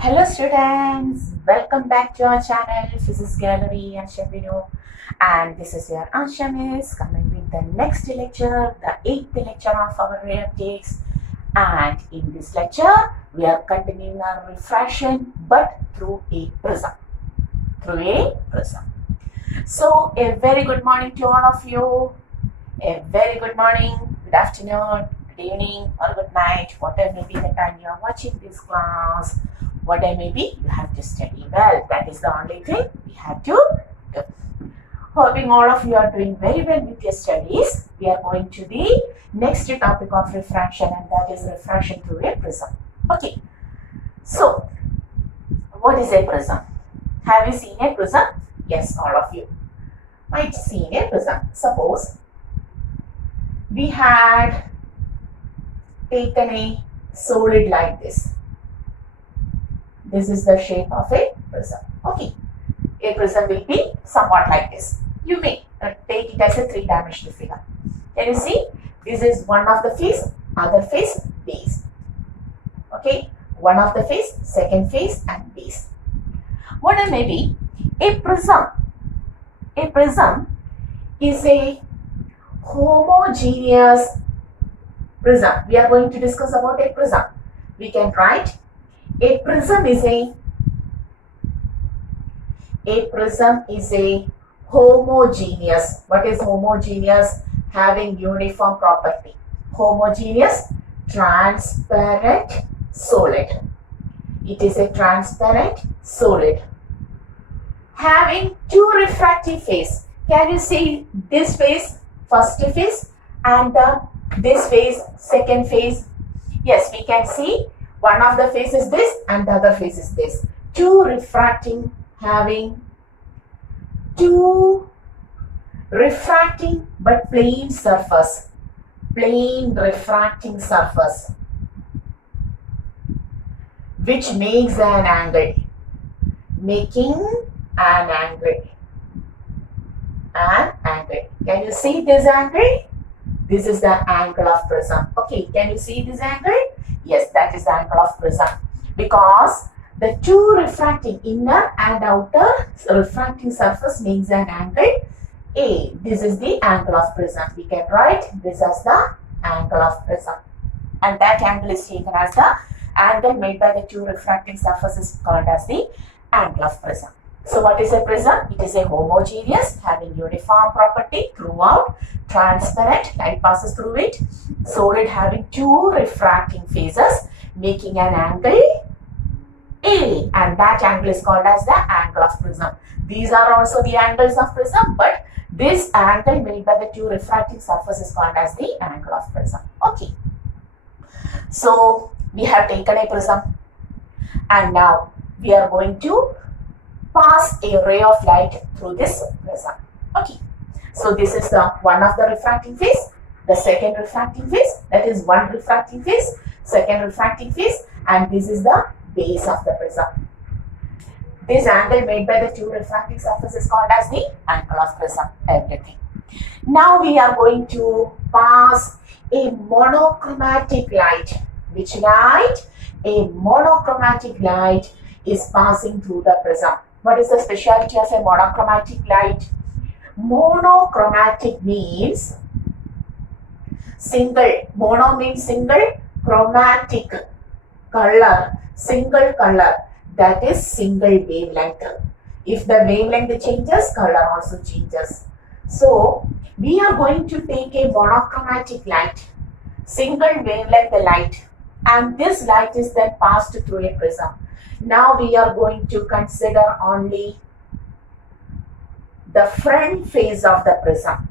Hello students, welcome back to our channel Physics Gallery and Shevino, and this is your Ansha Miss coming with the next lecture, the 8th lecture of our ray optics. And in this lecture we are continuing our refraction but through a prism. So a very good morning to all of you. A very good morning, good afternoon, good evening or good night, whatever may be the time you are watching this class. Whatever may be, you have to study well. That is the only thing we have to do. Hoping all of you are doing very well with your studies. We are going to the next topic of refraction, and that is refraction through a prism. Okay. So, what is a prism? Have you seen a prism? Yes, all of you might seen a prism. Suppose we had taken a solid like this. This is the shape of a prism. Okay. A prism will be somewhat like this. You may take it as a three-dimensional figure. Can you see? This is one of the face, other face, base. Okay. One of the face, second face and base. What it may be? A prism. A prism is a homogeneous prism. We are going to discuss about a prism. We can write a prism is a homogeneous. What is homogeneous? Having uniform property. Homogeneous, transparent, solid. It is a transparent solid. Having two refractive phase. Can you see this phase, first phase, and this phase, second phase? Yes, we can see. One of the face is this and the other face is this. Two refracting, having two refracting but plane surface. Plane refracting surface. Which makes an angle. Making an angle. An angle. Can you see this angle? This is the angle of prism. Okay, can you see this angle? Yes, that is the angle of prism, because the two refracting inner and outer refracting surface makes an angle A. This is the angle of prism. We can write this as the angle of prism, and that angle is taken as the angle made by the two refracting surfaces called as the angle of prism. So what is a prism? It is a homogeneous, having uniform property throughout, transparent, light passes through it, solid, having two refracting phases, making an angle A, and that angle is called as the angle of prism. These are also the angles of prism, but this angle made by the two refracting surfaces is called as the angle of prism. Okay. So we have taken a prism, and now we are going to pass a ray of light through this prism. Okay. So this is the one of the refracting phase, the second refracting phase, that is one refracting phase, second refracting phase, and this is the base of the prism. This angle made by the two refracting surfaces is called as the angle of prism. Everything. Now we are going to pass a monochromatic light. Which light? A monochromatic light is passing through the prism. What is the specialty of a monochromatic light? Monochromatic means single. Mono means single, chromatic, color, single color. That is single wavelength. If the wavelength changes, color also changes. So we are going to take a monochromatic light, single wavelength light, and this light is then passed through a prism. Now we are going to consider only the front face of the prism.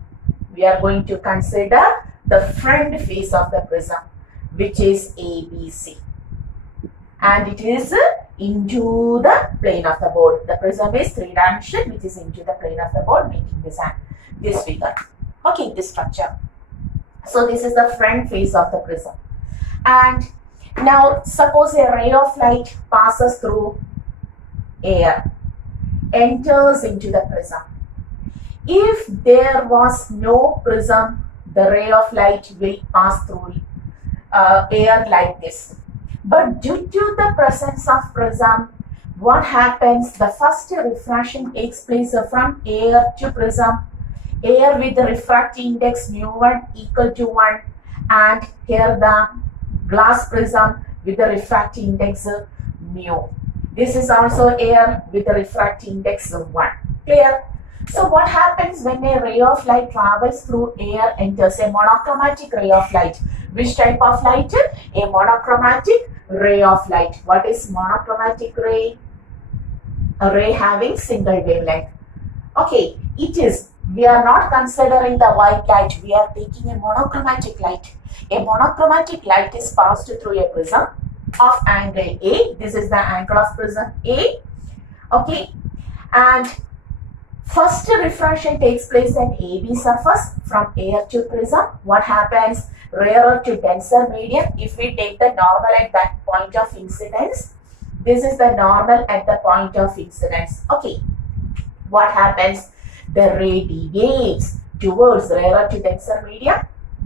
We are going to consider the front face of the prism, which is ABC. And it is into the plane of the board. The prism is three-dimensional, which is into the plane of the board, making this figure. Okay, this structure. So this is the front face of the prism. And now suppose a ray of light passes through air, enters into the prism. If there was no prism, the ray of light will pass through air like this. But due to the presence of prism, what happens? The first refraction takes place from air to prism. Air with the refractive index mu1 equal to 1, and here the glass prism with the refractive index mu. This is also air with the refractive index of 1. Clear? So what happens when a ray of light travels through air, enters a monochromatic ray of light? Which type of light? A monochromatic ray of light. What is monochromatic ray? A ray having single wavelength. Okay, it is. We are not considering the white light. We are taking a monochromatic light. A monochromatic light is passed through a prism of angle A. This is the angle of prism A. Okay, and first refraction takes place at AB surface from air to prism. What happens? Rarer to denser medium. If we take the normal at that point of incidence, this is the normal at the point of incidence. Okay, what happens? The ray deviates towards rarer to denser medium.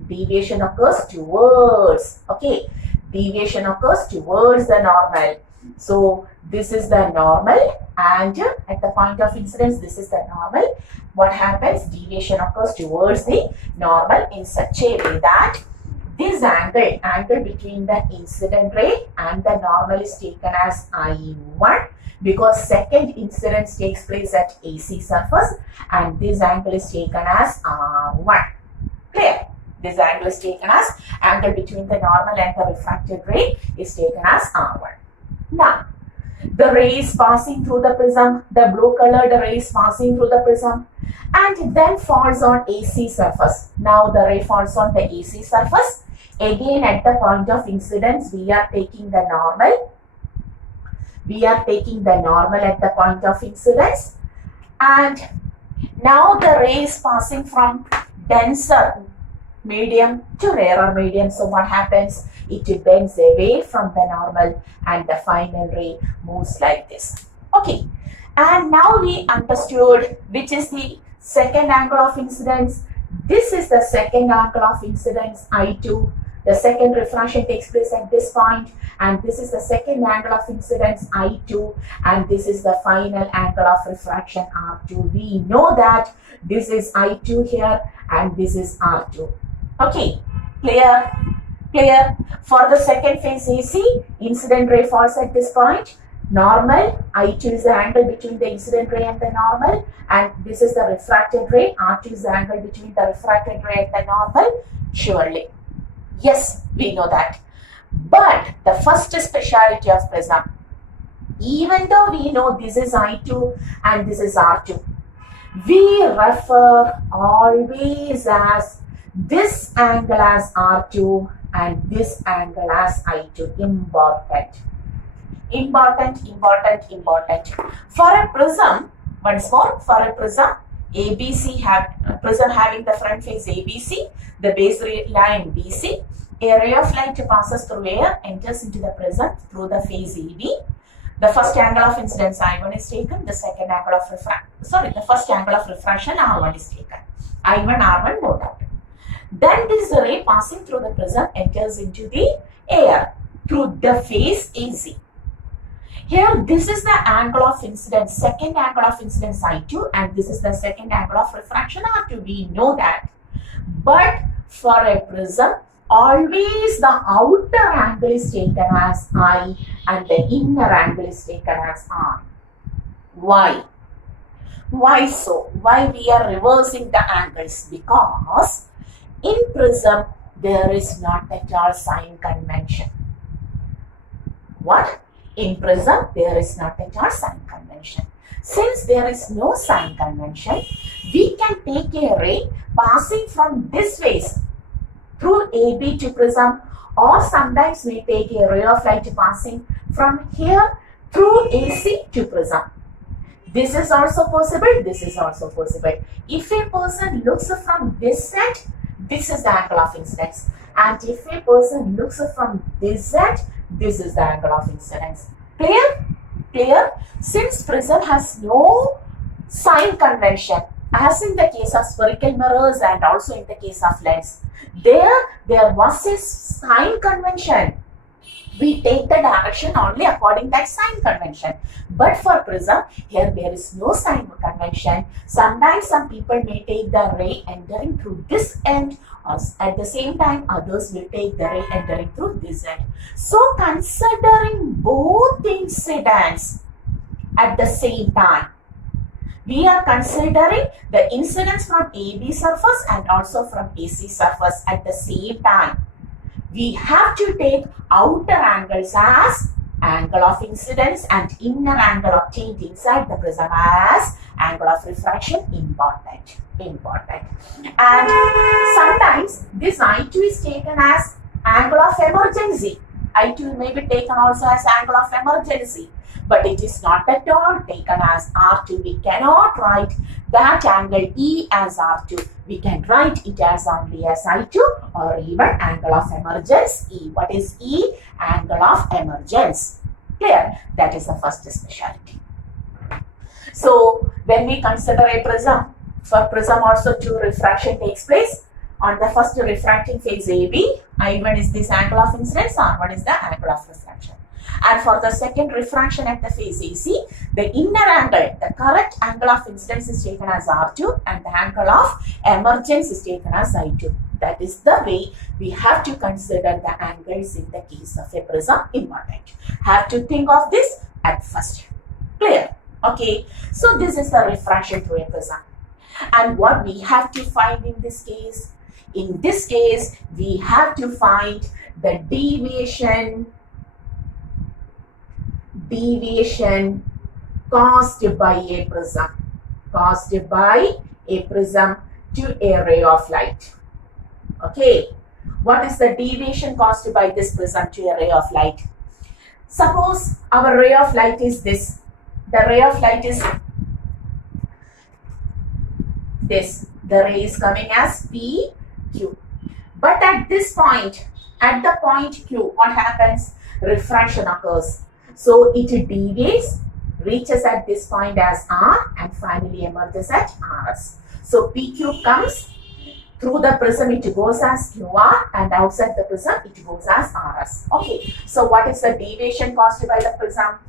Deviation occurs towards, okay, deviation occurs towards the normal. So this is the normal, and at the point of incidence, this is the normal. What happens? Deviation occurs towards the normal in such a way that this angle between the incident ray and the normal is taken as I1, because second incidence takes place at AC surface, and this angle is taken as R1. Clear? This angle is taken as angle between the normal and the refracted ray is taken as R1. Now, the ray is passing through the prism, the blue colored ray is passing through the prism, and then falls on AC surface. Now the ray falls on the AC surface. Again, at the point of incidence, we are taking the normal. We are taking the normal at the point of incidence, and now the ray is passing from denser medium to rarer medium. So what happens? It bends away from the normal, and the final ray moves like this. Okay, and now we understood which is the second angle of incidence. This is the second angle of incidence, I2. The second refraction takes place at this point, and this is the second angle of incidence, I2, and this is the final angle of refraction, R2. We know that this is I2 here, and this is R2. Okay, clear? Clear? For the second phase AC, incident ray falls at this point. Normal, I2 is the angle between the incident ray and the normal, and this is the refracted ray. R2 is the angle between the refracted ray and the normal. Surely. Yes, we know that. But the first speciality of prism, even though we know this is I2 and this is R2, we refer always as this angle as R2 and this angle as I2. Important. Important, important, important. For a prism, once more, for a prism, prism having the front face ABC, the base line BC, a ray of light passes through air, enters into the prism through the phase AB. The first angle of incidence I1 is taken, the second angle of the first angle of refraction R1 is taken. I1, R1 note out. Then this ray passing through the prism enters into the air through the phase AC. Here, this is the angle of incidence, second angle of incidence I2, and this is the second angle of refraction R2. We know that. But for a prism, always the outer angle is taken as I and the inner angle is taken as R. Why? Why so? Why we are reversing the angles? Because in prism, there is not at all sign convention. What? In prism, there is not at all sign convention. Since there is no sign convention, we can take a ray passing from this face through AB to prism, or sometimes we take a ray of light passing from here through AC to prism. This is also possible, this is also possible. If a person looks from this side, this is the angle of incidence. And if a person looks from this side, this is the angle of incidence. Clear? Clear? Since prism has no sign convention, as in the case of spherical mirrors and also in the case of lens, there was a sign convention. we take the direction only according to that sign convention. But for prism, here there is no sign convention. Sometimes some people may take the ray entering through this end, or at the same time others will take the ray entering through this end. So considering both incidents at the same time, we are considering the incidence from AB surface and also from AC surface at the same time. We have to take outer angles as angle of incidence and inner angle obtained inside the prism as angle of refraction. Important. And sometimes this I2 is taken as angle of emergency. I2 may be taken also as angle of emergency, but it is not at all taken as R2. We cannot write that angle E as R2. We can write it as only as I2 or even angle of emergence E. What is E? Angle of emergence. Clear? That is the first specialty. So when we consider a prism, for prism also two refraction takes place. On the first refracting phase AB, I1 is this angle of incidence, R1 is the angle of refraction. And for the second refraction at the phase AC, the inner angle, the correct angle of incidence is taken as R2 and the angle of emergence is taken as I2. That is the way we have to consider the angles in the case of a prism. Important. Have to think of this at first. Clear? Okay. So this is the refraction to a prism. And what we have to find in this case? In this case, we have to find the deviation caused by a prism. Caused by a prism to a ray of light. Okay. What is the deviation caused by this prism to a ray of light? Suppose our ray of light is this. The ray of light is this. The ray is coming as PQ. But at this point, at the point Q, what happens? Refraction occurs. So it deviates, reaches at this point as R and finally emerges at RS. So PQ comes through the prism, it goes as QR, and outside the prism, it goes as RS. Okay. So what is the deviation caused by the prism?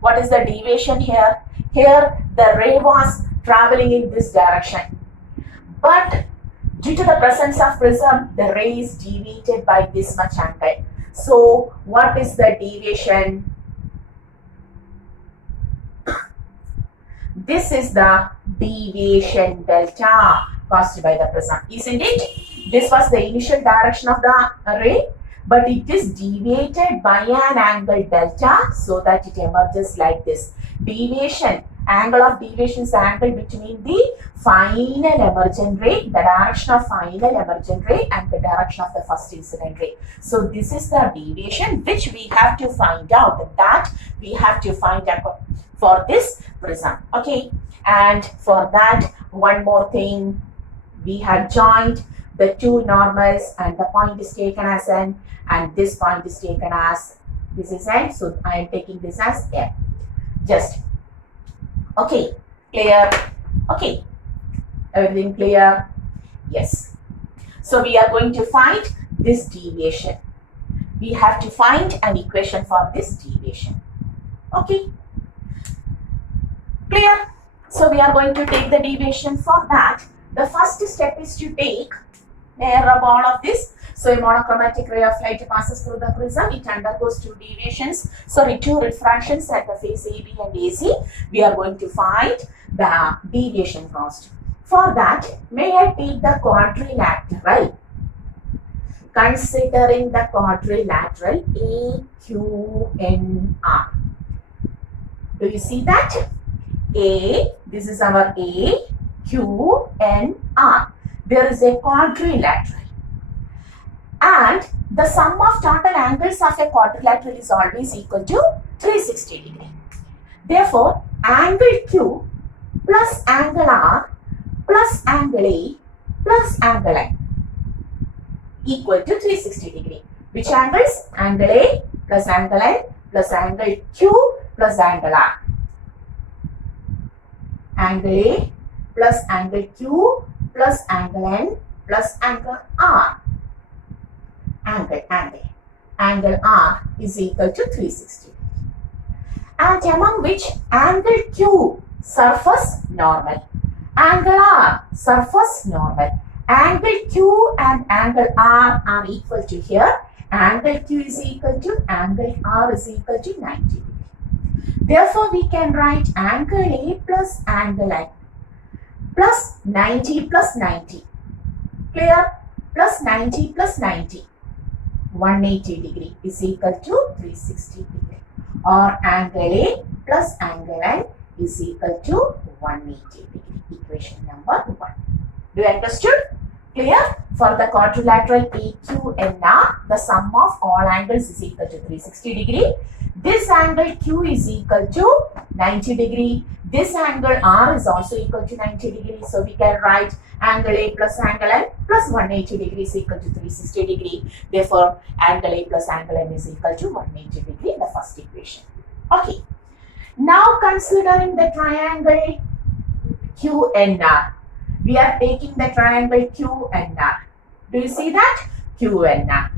What is the deviation here? Here the ray was traveling in this direction. But due to the presence of prism, the ray is deviated by this much angle. So what is the deviation? This is the deviation delta caused by the prism, isn't it? This was the initial direction of the ray, but it is deviated by an angle delta so that it emerges like this. Deviation, angle of deviation is the angle between the final emergent ray, the direction of final emergent ray and the direction of the first incident ray. So this is the deviation which we have to find out, that we have to find out for this prism. Okay, and for that one more thing, we have joined the two normals and the point is taken as N and this point is taken as, this is N, so I am taking this as M. Just, okay, clear? Okay, everything clear? Yes. So we are going to find this deviation. We have to find an equation for this deviation. Okay, clear? So we are going to take the deviation. For that, the first step is to take layer of all of this. So a monochromatic ray of light passes through the prism. It undergoes two deviations. Sorry, two refractions at the phase AB and AC. We are going to find the deviation caused. For that, may I take the quadrilateral? Considering the quadrilateral AQNR. Do you see that? A, this is our A, Q, N, R. There is a quadrilateral. And the sum of total angles of a quadrilateral is always equal to 360 degree. Therefore, angle Q plus angle R plus angle A plus angle I equal to 360 degree. Which angles? Angle A plus angle I plus angle Q plus angle R. Angle A plus angle Q plus angle N plus angle R. Angle. angle R is equal to 360. And among which angle Q surface normal, angle R surface normal, angle Q and angle R are equal to here, angle Q is equal to angle R is equal to 90 degree. Therefore, we can write angle A plus angle N plus 90 plus 90. Clear? Plus 90 plus 90. 180 degree is equal to 360 degree. Or angle A plus angle N is equal to 180 degree. Equation number 1. Do you understood? Clear? For the quadrilateral PQNR, the sum of all angles is equal to 360 degree. This angle Q is equal to 90 degree. This angle R is also equal to 90 degree. So we can write angle A plus angle N plus 180 degree is equal to 360 degree. Therefore, angle A plus angle N is equal to 180 degree in the first equation. Okay. Now considering the triangle QNR. We are taking the triangle QNR. Do you see that? QNR.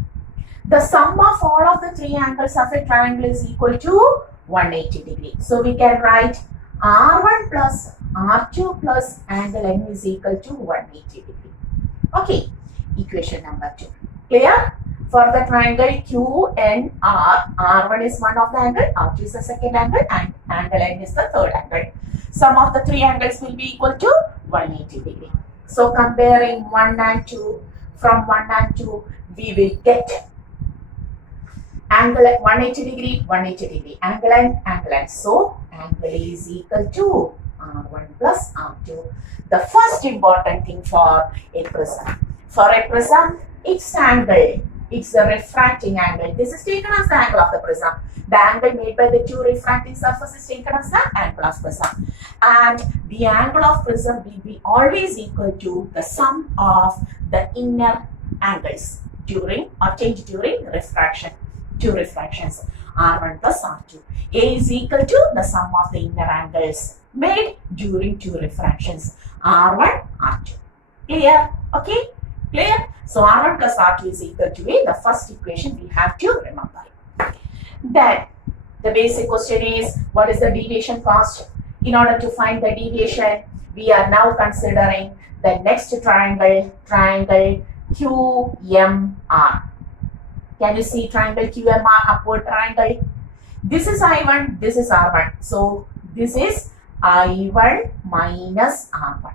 The sum of all of the three angles of a triangle is equal to 180 degree. So we can write R1 plus R2 plus angle N is equal to 180 degree. Okay. Equation number 2. Clear? For the triangle QNR, R1 is one of the angle, R2 is the second angle, and angle N is the third angle. Sum of the three angles will be equal to 180 degree. So comparing 1 and 2, from 1 and 2, we will get angle at 180 degree, 180 degree, angle N. So angle A is equal to R1 plus R2. The first important thing for a prism. For a prism, its angle, it's a refracting angle. This is taken as the angle of the prism. The angle made by the two refracting surfaces is taken as the angle of prism. And the angle of prism will be always equal to the sum of the inner angles during obtained during refraction. Two refractions, R1 plus R2. A is equal to the sum of the inner angles made during two refractions, R1, R2. Clear? Okay? Clear? So R1 plus R2 is equal to A. The first equation we have to remember. Then the basic question is, what is the deviation cost? In order to find the deviation, we are now considering the next triangle, triangle QMR. Can you see triangle QMR, upward triangle? This is I1, this is R1. So this is I1 minus R1.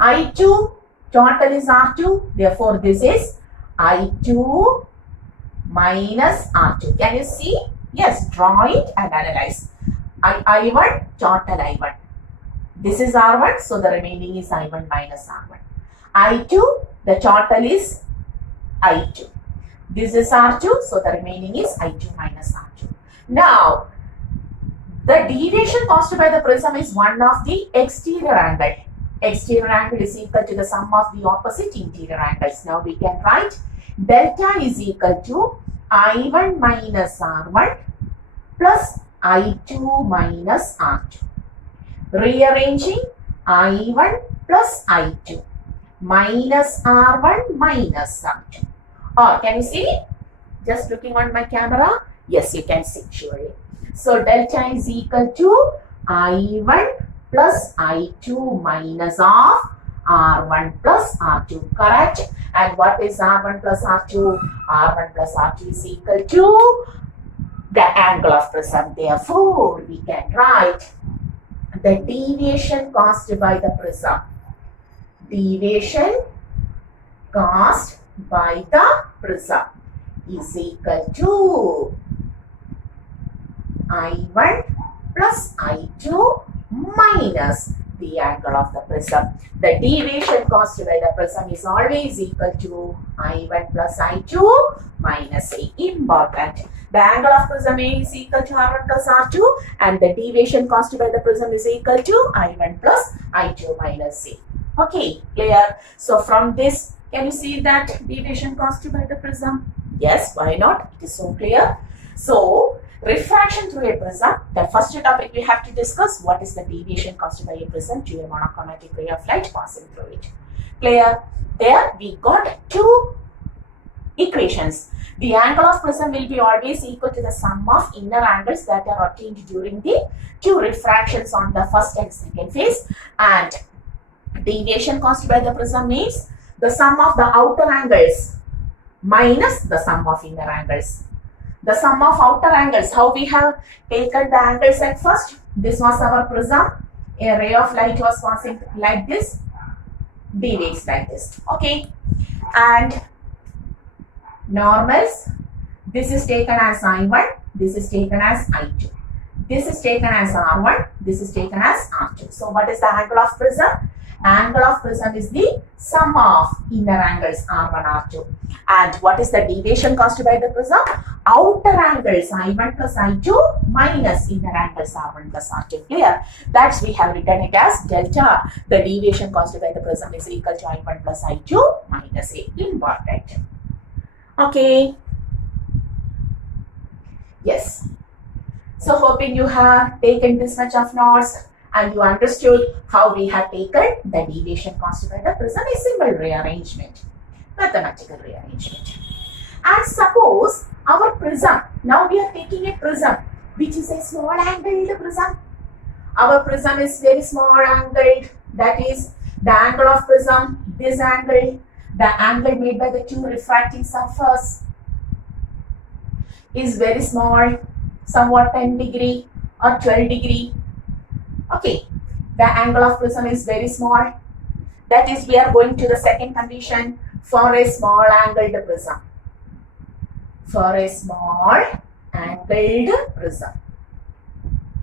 I2 total is R2. Therefore, this is I2 minus R2. Can you see? Yes, draw it and analyze. I1 total I1. This is R1. So the remaining is I1 minus R1. I2, the total is I2. This is R2, so the remaining is I2 minus R2. Now, the deviation caused by the prism is one of the exterior angle. Exterior angle is equal to the sum of the opposite interior angles. Now, we can write delta is equal to I1 minus R1 plus I2 minus R2. Rearranging I1 plus I2 minus R1 minus R2. Or can you see? Just looking on my camera. Yes, you can see surely. So delta is equal to I1 plus I2 minus of R1 plus R2. Correct? And what is R1 plus R2? R1 plus R2 is equal to the angle of prism. Therefore, we can write the deviation caused by the prism. Deviation caused by the prism is equal to I1 plus I2 minus the angle of the prism. The deviation caused by the prism is always equal to I1 plus I2 minus A. Important. The angle of prism A is equal to R1 plus R2 and the deviation caused by the prism is equal to I1 plus I2 minus A. Okay, clear? So from this, can you see that deviation caused by the prism? Yes, why not? It is so clear. So, refraction through a prism. The first topic we have to discuss, what is the deviation caused by a prism to a monochromatic ray of light passing through it. Clear? There we got two equations. The angle of prism will be always equal to the sum of inner angles that are obtained during the two refractions on the first and second phase, and deviation caused by the prism means the sum of the outer angles minus the sum of inner angles. The sum of outer angles, how we have taken the angles at first. This was our prism. A ray of light was passing like this, deviates like this. Okay. And normals, this is taken as I1, this is taken as I2. This is taken as R1, this is taken as R2. So what is the angle of prism? Angle of prism is the sum of inner angles R1, R2. And what is the deviation caused by the prism? Outer angles I1 plus I2 minus inner angles R1 plus R2. Clear? That's we have written it as delta. The deviation caused by the prism is equal to I1 plus I2 minus A. Important. Okay. Yes. So hoping you have taken this much of notes and you understood how we have taken the deviation caused by the prism, a symbol rearrangement, mathematical rearrangement. And suppose our prism, now we are taking a prism which is a small angled prism. Our prism is very small angled, that is the angle of prism, this angle, the angle made by the two refracting surface is very small, somewhat 10 degree or 12 degree. Okay, the angle of prism is very small. That is, we are going to the second condition for a small angled prism. For a small angled prism.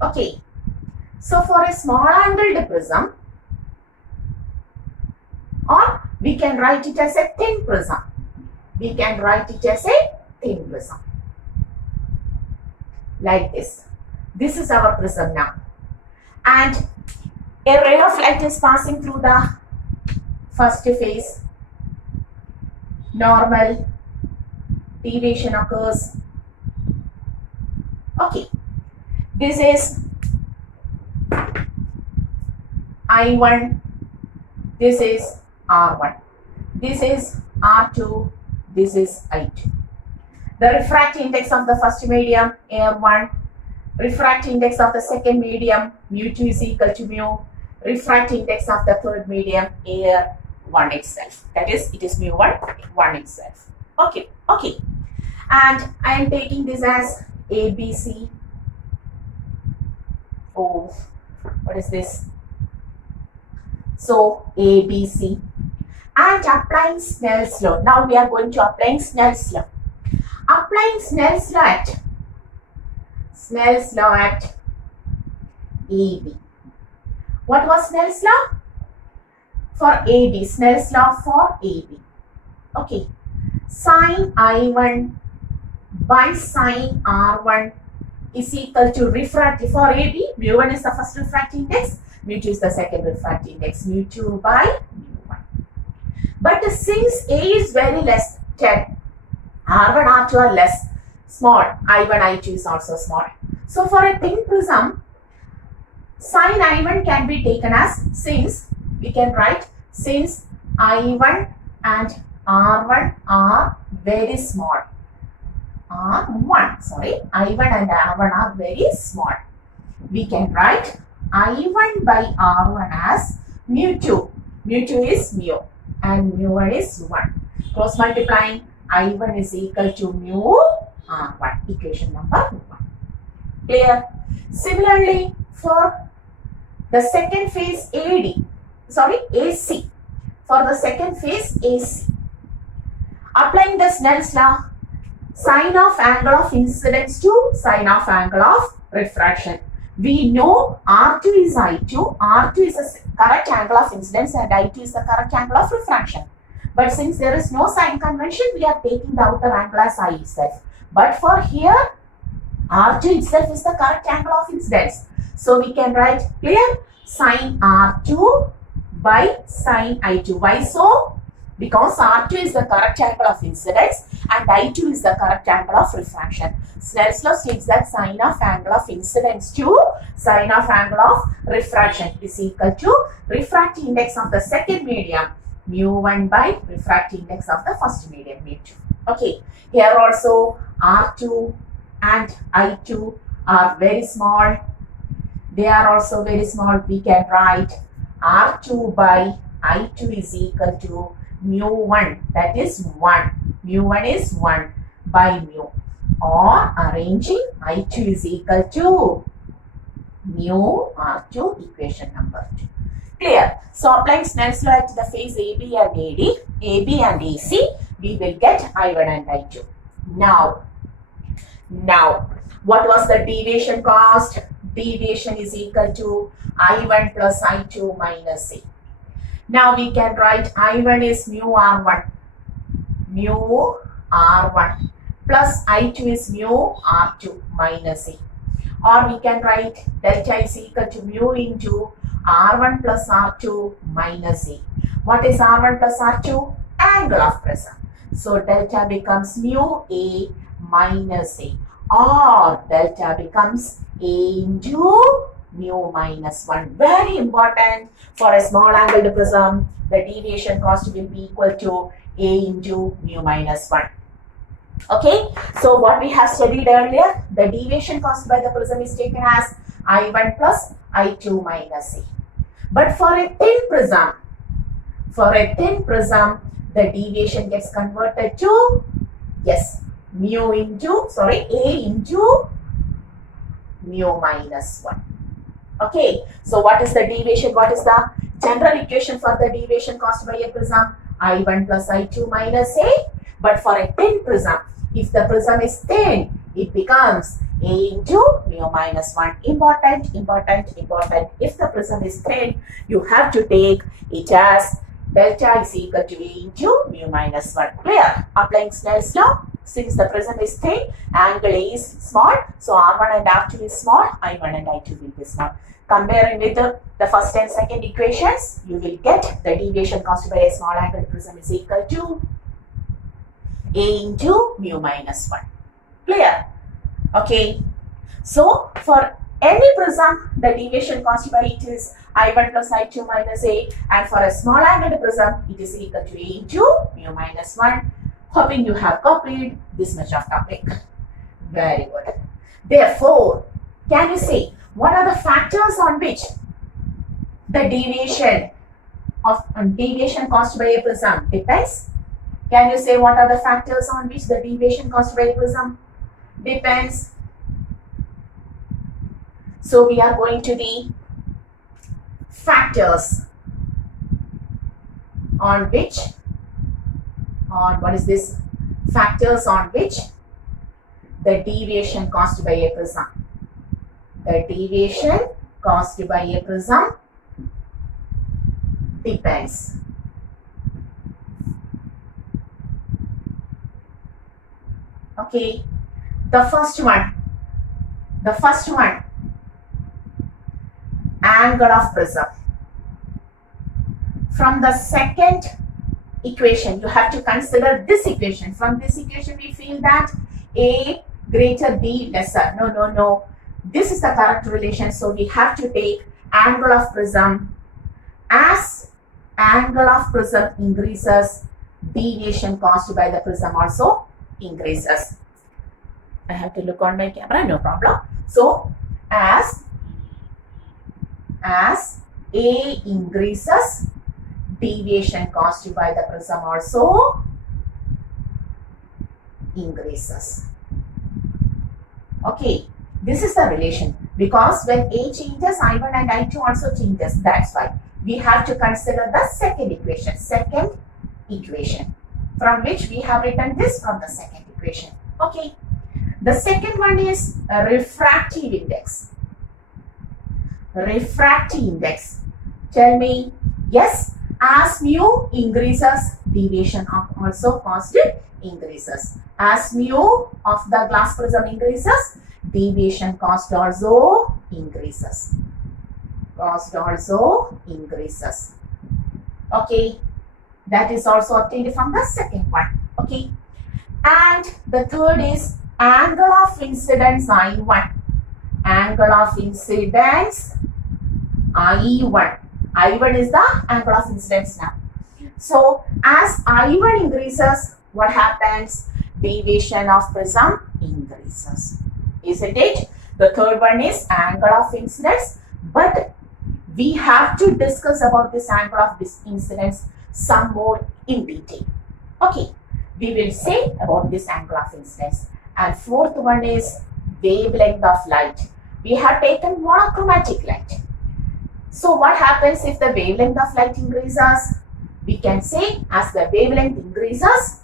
Okay, so for a small angled prism, or we can write it as a thin prism. We can write it as a thin prism. Like this. This is our prism now. And a ray of light is passing through the first phase. Normal. Deviation occurs. Okay. This is I1. This is R1. This is R2. This is I2. The refractive index of the first medium, AR1. Refractive index of the second medium, mu2 is equal to mu. Refractive index of the third medium, AR1 itself. That is, it is mu1 itself. Okay, okay. And I am taking this as ABC. Oh, what is this? So, ABC. And applying Snell's law. Now we are going to apply Snell's law. Applying Snell's law at AB. What was Snell's law? For AB, Snell's law for AB. Okay. Sine I1 by sine R1 is equal to refractive. For AB, mu1 is the first refractive index, mu2 is the second refractive index, mu2 by mu1. But since A is very less, 10, R1, R2 are less, small, I1, I2 is also small. So for a thin prism, sine I1 can be taken as, since we can write, since I1 and R1 are very small. I1 and R1 are very small. We can write I1 by R1 as mu2. Mu2 is mu and mu1 is 1. Cross multiplying, I1 is equal to mu R1. Equation number 1. Clear? Similarly, for the second phase AC. For the second phase AC. Applying the Snell's law, sine of angle of incidence to sine of angle of refraction. We know R2 is I2. R2 is the correct angle of incidence and I2 is the correct angle of refraction. But since there is no sign convention, we are taking the outer angle as I itself. But for here, R2 itself is the correct angle of incidence. So we can write clear sine R2 by sine I2. Why so? Because R2 is the correct angle of incidence and I2 is the correct angle of refraction. Snell's law states that sine of angle of incidence to sine of angle of refraction is equal to refractive index of the second medium mu1 by refractive index of the first medium mu2. Okay, here also R2 and I2 are very small. They are also very small. We can write R2 by I2 is equal to mu1, that is 1. Mu1 is 1 by mu. Or arranging I2 is equal to mu R2, equation number 2. Clear? So applying Snell's law at the phase AB and AD, AB and AC, we will get I1 and I2. Now, what was the deviation cost? Deviation is equal to I1 plus I2 minus A. Now we can write I1 is mu R1 plus I2 is mu R2 minus A. Or we can write delta is equal to mu into R1 plus R2 minus A. What is R1 plus R2? Angle of prism. So delta becomes mu A minus A. Or delta becomes A into mu minus 1. Very important for a small angled prism. The deviation cost will be equal to A into mu minus 1. Okay, so what we have studied earlier, the deviation cost by the prism is taken as I1 plus I2 minus A. But for a thin prism, the deviation gets converted to, yes, A into mu minus 1. Okay, so what is the deviation? What is the general equation for the deviation caused by a prism? I1 plus I2 minus A. But for a thin prism, if the prism is thin, it becomes A into mu minus 1. Important. If the prism is thin, you have to take it as delta is equal to A into mu minus 1. Clear? Applying Snell's law. Since the prism is thin, angle A is small, so R1 and R2 is small, I1 and I2 will be small. Comparing with the first and second equations, you will get the deviation caused by a small angled prism is equal to A into mu minus 1. Clear? Okay. So, for any prism, the deviation caused by it is I1 plus I2 minus A, and for a small angled prism, it is equal to A into mu minus 1. Hoping you have copied this much of topic. Very good. Therefore, can you say what are the factors on which the deviation caused by a prism depends? Can you say what are the factors on which the deviation caused by a prism depends? So we are going to the factors on which, what is this? Factors on which the deviation caused by a prism. The deviation caused by a prism depends. Okay, the first one, angle of prism. From the second equation, you have to consider this equation. From this equation, we feel that A greater B lesser. No. This is the correct relation. So we have to take angle of prism. As angle of prism increases, deviation caused by the prism also increases. I have to look on my camera, no problem. So as A increases, deviation caused by the prism also increases. Okay, this is the relation, because when A changes, I1 and I2 also changes. That's why we have to consider the second equation, from which we have written this from the second equation. Okay, the second one is refractive index. Refractive index. Tell me, yes, as mu increases, deviation also constant increases. As mu of the glass prism increases, deviation cost also increases. Okay, that is also obtained from the second one. Okay, and the third is angle of incidence I1. Angle of incidence I1. I1 is the angle of incidence now. So as I1 increases, what happens? deviation of prism increases. Isn't it? The third one is angle of incidence, but we have to discuss about this angle of this incidence some more in detail. Okay, we will say about this angle of incidence. And fourth one is wavelength of light. We have taken monochromatic light. So what happens if the wavelength of light increases? We can say as the wavelength increases,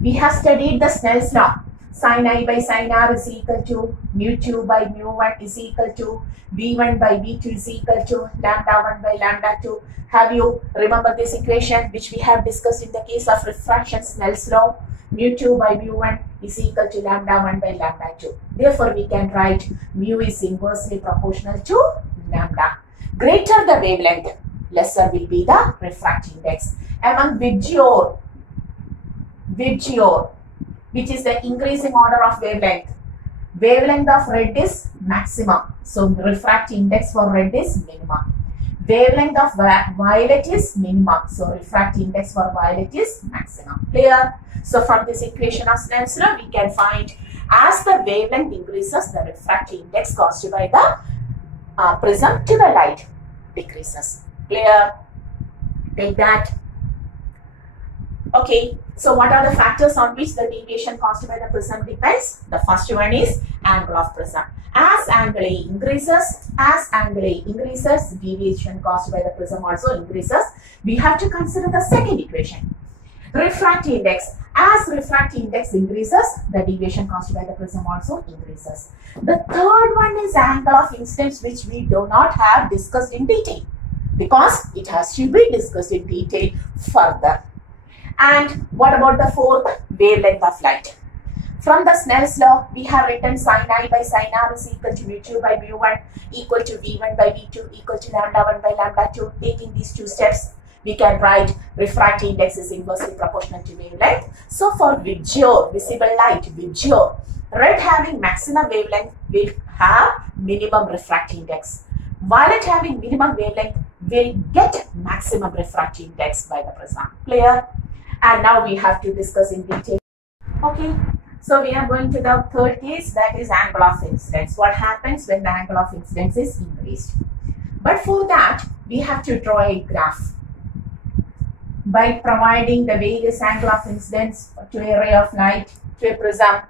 we have studied the Snell's law. Sin I by sin r is equal to mu2 by mu1 is equal to v1 by v2 is equal to lambda 1 by lambda 2. Have you remembered this equation which we have discussed in the case of refraction, Snell's law? Mu2 by mu1 is equal to lambda 1 by lambda 2. Therefore, we can write mu is inversely proportional to lambda. Greater the wavelength, lesser will be the refractive index. Among Vibgyor, which is the increasing order of wavelength, wavelength of red is maximum. So, refractive index for red is minimum. Wavelength of violet is minimum. So, refractive index for violet is maximum. Clear? So, from this equation of Snell's law, we can find as the wavelength increases, the refractive index caused by the prism to the light decreases. Clear? Take that. Okay. So, what are the factors on which the deviation caused by the prism depends? The first one is angle of prism. As angle A increases, deviation caused by the prism also increases. We have to consider the second equation. Refractive index. As refractive index increases, the deviation caused by the prism also increases. The third one is angle of incidence, which we do not have discussed in detail because it has to be discussed in detail further. And what about the fourth? Wavelength of light. From the Snell's law, we have written sin I by sin r is equal to mu2 by mu1 equal to v1 by v2 equal to lambda 1 by lambda 2. Taking these two steps, we can write refractive index is inversely proportional to wavelength. So, for Vibgyor, visible light, Vibgyor, red having maximum wavelength will have minimum refractive index. Violet having minimum wavelength will get maximum refractive index by the prism. Clear? And now we have to discuss in detail. Okay, so we are going to the third case, that is angle of incidence. What happens when the angle of incidence is increased? But for that, we have to draw a graph by providing the various angle of incidence to a ray of light to a prism.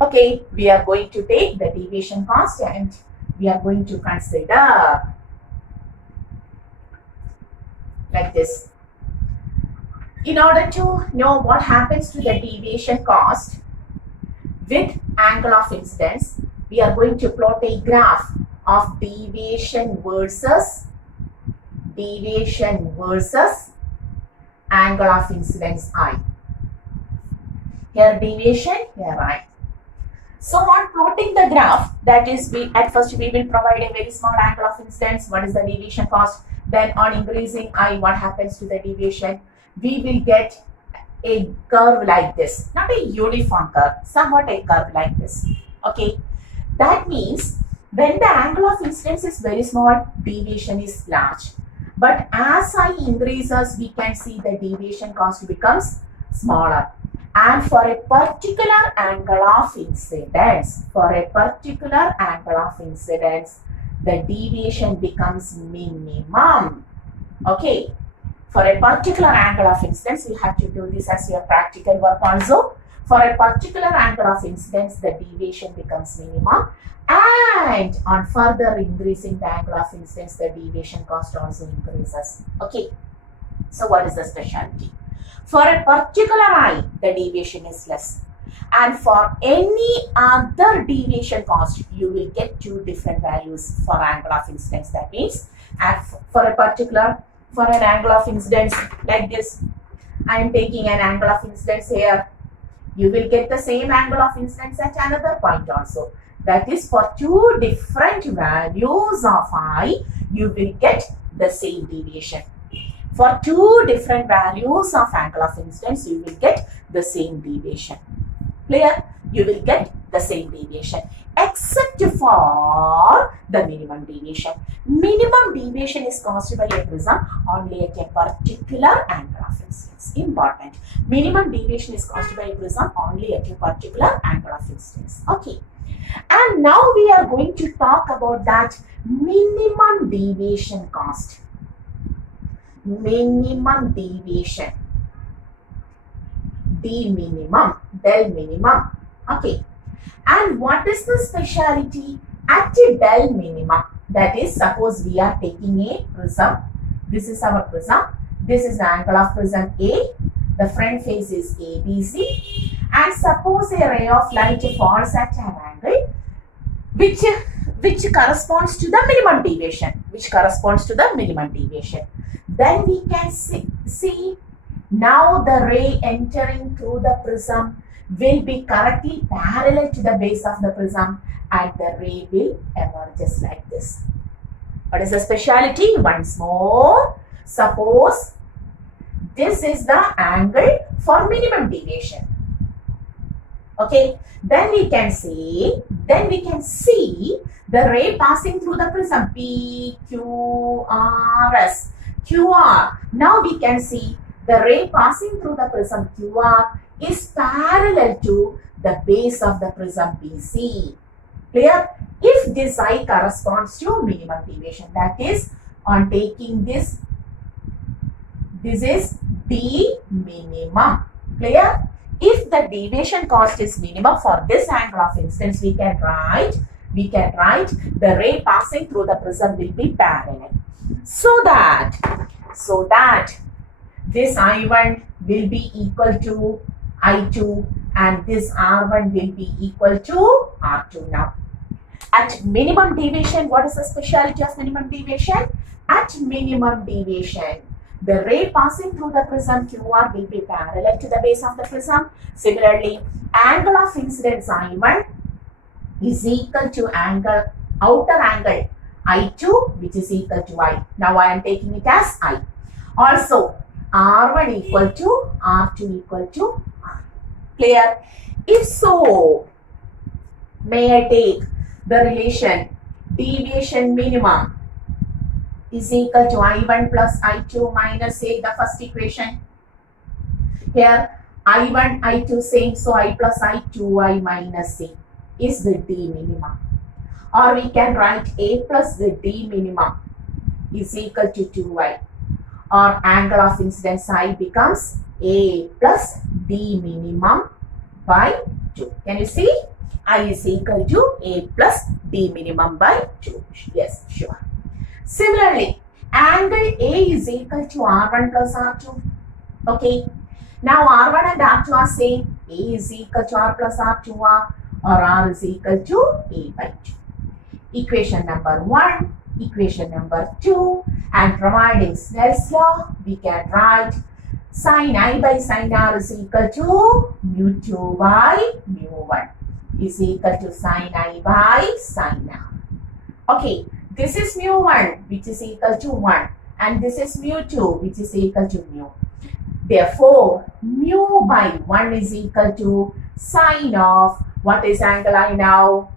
Okay, we are going to take the deviation constant. We are going to consider like this. In order to know what happens to the deviation cost with angle of incidence, we are going to plot a graph of deviation versus angle of incidence I. Here deviation, here I. So on plotting the graph, that is, at first we will provide a very small angle of incidence. What is the deviation cost? Then on increasing I, what happens to the deviation? We will get a curve like this, not a uniform curve, somewhat a curve like this. Okay, that means when the angle of incidence is very small, deviation is large. But as I increases, we can see the deviation cost becomes smaller. And for a particular angle of incidence, the deviation becomes minimum. Okay. For a particular angle of incidence, you have to do this as your practical work also. For a particular angle of incidence, the deviation becomes minimum. And on further increasing the angle of incidence, the deviation cost also increases. Okay. So, what is the specialty? For a particular I, the deviation is less. And for any other deviation cost, you will get two different values for angle of incidence. That means, for an angle of incidence like this, I am taking an angle of incidence here. You will get the same angle of incidence at another point also. That is, for two different values of I, you will get the same deviation. For two different values of angle of incidence, you will get the same deviation. Clear? You will get the same deviation except for the minimum deviation. Minimum deviation is caused by a prism only at a particular angle of incidence. Important. Minimum deviation is caused by a prism only at a particular angle of incidence. Okay. And now we are going to talk about that minimum deviation cost. Minimum deviation. D minimum, del minimum. Okay. And what is the speciality at a del minimum? That is, suppose we are taking a prism. This is our prism. This is the angle of prism A. The front face is ABC. And suppose a ray of light falls at an angle which corresponds to the minimum deviation. Then we can see now the ray entering through the prism will be correctly parallel to the base of the prism and the ray will emerge just like this. What is the speciality? Once more, suppose this is the angle for minimum deviation. Okay, then we can see the ray passing through the prism P, Q, R, S. QR. Now we can see the ray passing through the prism QR is parallel to the base of the prism BC. Clear? If this I corresponds to minimum deviation, that is, on taking this is D minimum. Clear? If the deviation cost is minimum for this angle of incidence, we can write the ray passing through the prism will be parallel. So that this I1 will be equal to I2 and this R1 will be equal to R2 now. At minimum deviation, what is the speciality of minimum deviation? At minimum deviation, the ray passing through the prism QR will be parallel to the base of the prism. Similarly, angle of incidence I1 is equal to outer angle I2, which is equal to I. Now I am taking it as I. Also, R1 equal to R2 equal to R. Clear? If so, may I take the relation deviation minimum is equal to I1 plus I2 minus, say, the first equation. Here, I1, I2 same, so I plus I2, I minus C is the D minimum. Or we can write A plus the D minimum is equal to 2I. Or angle of incidence I becomes A plus D minimum by 2. Can you see? I is equal to A plus D minimum by 2. Yes, sure. Similarly, angle A is equal to R1 plus R2. Okay. Now R1 and R2 are same. A is equal to R plus R2R, or R is equal to A by 2. Equation number 1, equation number 2, and providing Snell's law, we can write sin I by sin R is equal to mu2 by mu1 is equal to sin I by sin R. Okay, this is mu1 which is equal to 1 and this is mu2 which is equal to mu. Therefore, mu by 1 is equal to sine of, what is angle I now?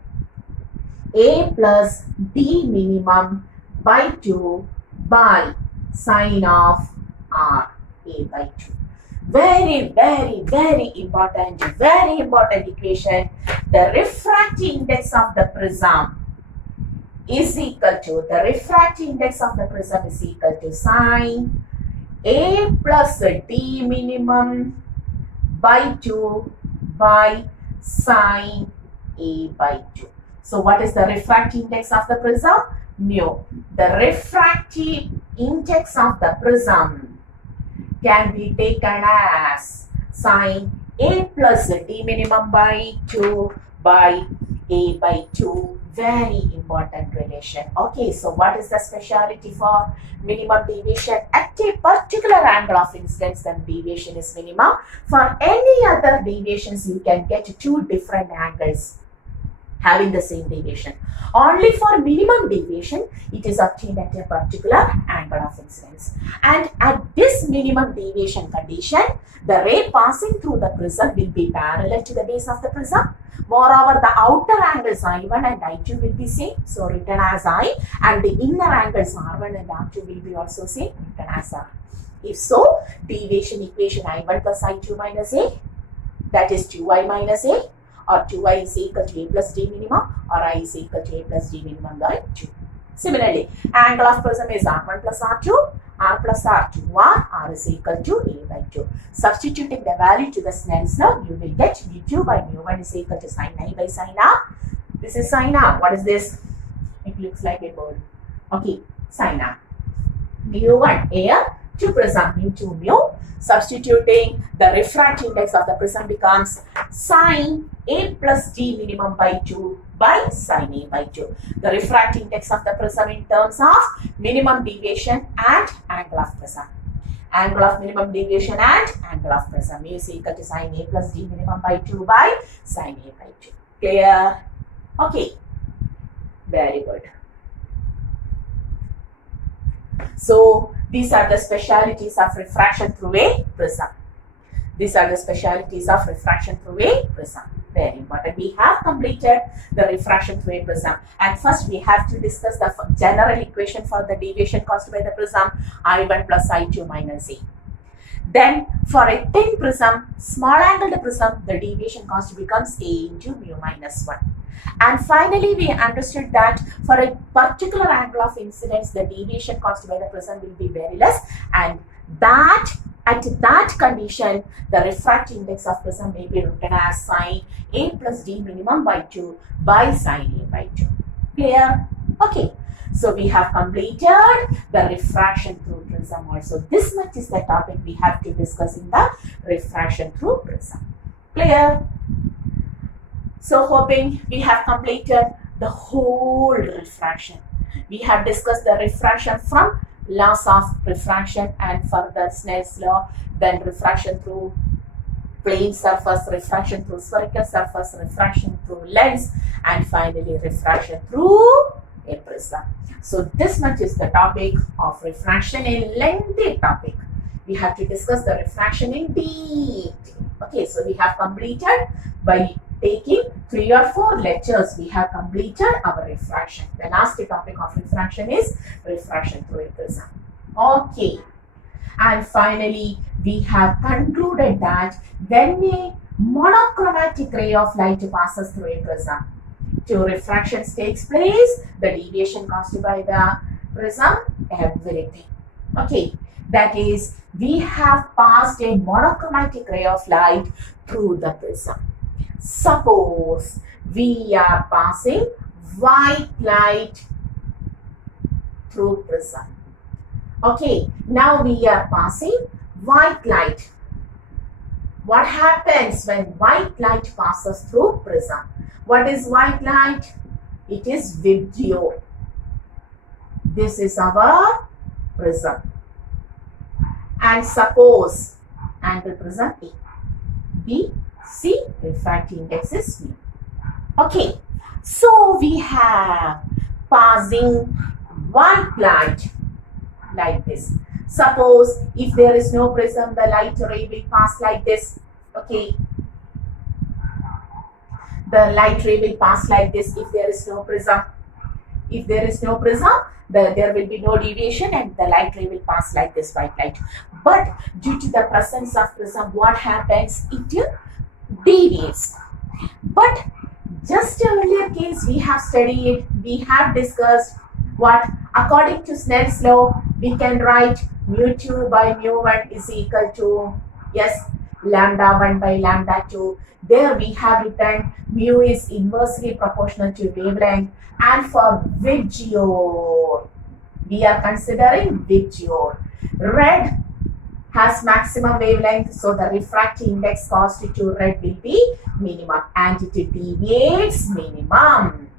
A plus D minimum by 2 by sine of R, A by 2. Very, very, very important equation. The refractive index of the prism is equal to, sine A plus D minimum by 2 by sine A by 2. So what is the refractive index of the prism? Mu. The refractive index of the prism can be taken as sine A plus D minimum by 2 by A by 2. Very important relation. Okay, so what is the speciality for minimum deviation? At a particular angle of incidence, then deviation is minimum. For any other deviations, you can get two different angles having the same deviation. Only for minimum deviation, it is obtained at a particular angle of incidence. And at this minimum deviation condition, the ray passing through the prism will be parallel to the base of the prism. Moreover, the outer angles I1 and I2 will be same, so written as I, and the inner angles R1 and R2 will be also same, written as R. If so, deviation equation I1 plus I2 minus A, that is 2I minus A, or 2I is equal to A plus D minimum, or I is equal to A plus D minimum by 2. Similarly, angle of prism is R1 plus R2, R plus R2, R is equal to A by 2. Substituting the value to the Snell's law, you will get mu2 by mu1 is equal to sin I by sin R. This is sin R. What is this? It looks like a bird. Okay, sin R. Mu1 A to prism mu2 mu. Substituting, the refractive index of the prism becomes sin A plus D minimum by 2 by sin A by 2. The refractive index of the prism in terms of minimum deviation and angle of prism. Angle of minimum deviation and angle of prism mu is equal to sin A plus D minimum by 2 by sin A by 2. Clear? Okay. Very good. So, these are the specialities of refraction through a prism. These are the specialities of refraction through a prism. Very important. We have completed the refraction through a prism. And first, we have to discuss the general equation for the deviation caused by the prism, I1 plus I2 minus A. Then, for a thin prism, small angled prism, the deviation caused becomes A into mu minus 1. And finally, we understood that for a particular angle of incidence, the deviation caused by the prism will be very less, and that at that condition, the refractive index of prism may be written as sin A plus D minimum by 2 by sin A by 2. Clear? Okay. So we have completed the refraction through prism also. This much is the topic we have to discuss in the refraction through prism. Clear? So hoping we have completed the whole refraction. We have discussed the refraction from laws of refraction and further Snell's law, then refraction through plane surface, refraction through spherical surface, refraction through lens, and finally refraction through a prism. So this much is the topic of refraction, a lengthy topic. We have to discuss the refraction in detail. Okay, so we have completed by taking 3 or 4 lectures, we have completed our refraction. The last topic of refraction is refraction through a prism. Okay. And finally, we have concluded that when a monochromatic ray of light passes through a prism, 2 refractions takes place, the deviation caused by the prism, everything. Okay. That is, we have passed a monochromatic ray of light through the prism. Suppose we are passing white light through prism. Okay, now we are passing white light. What happens when white light passes through prism? What is white light? It is video. This is our prism. And suppose angle prism A, B, C, refractive index is mu. Okay, so we have passing white light like this. Suppose if there is no prism, the light ray will pass like this. Okay, the light ray will pass like this if there is no prism. If there is no prism, there will be no deviation and the light ray will pass like this white light. But due to the presence of prism, what happens? It deviates. But just earlier case we have studied, we have discussed what according to Snell's law, we can write mu2 by mu1 is equal to, yes, lambda 1 by lambda 2. There we have written mu is inversely proportional to wavelength, and for video, we are considering video. Red has maximum wavelength, so the refractive index caused to red will be minimum, and it deviates minimum.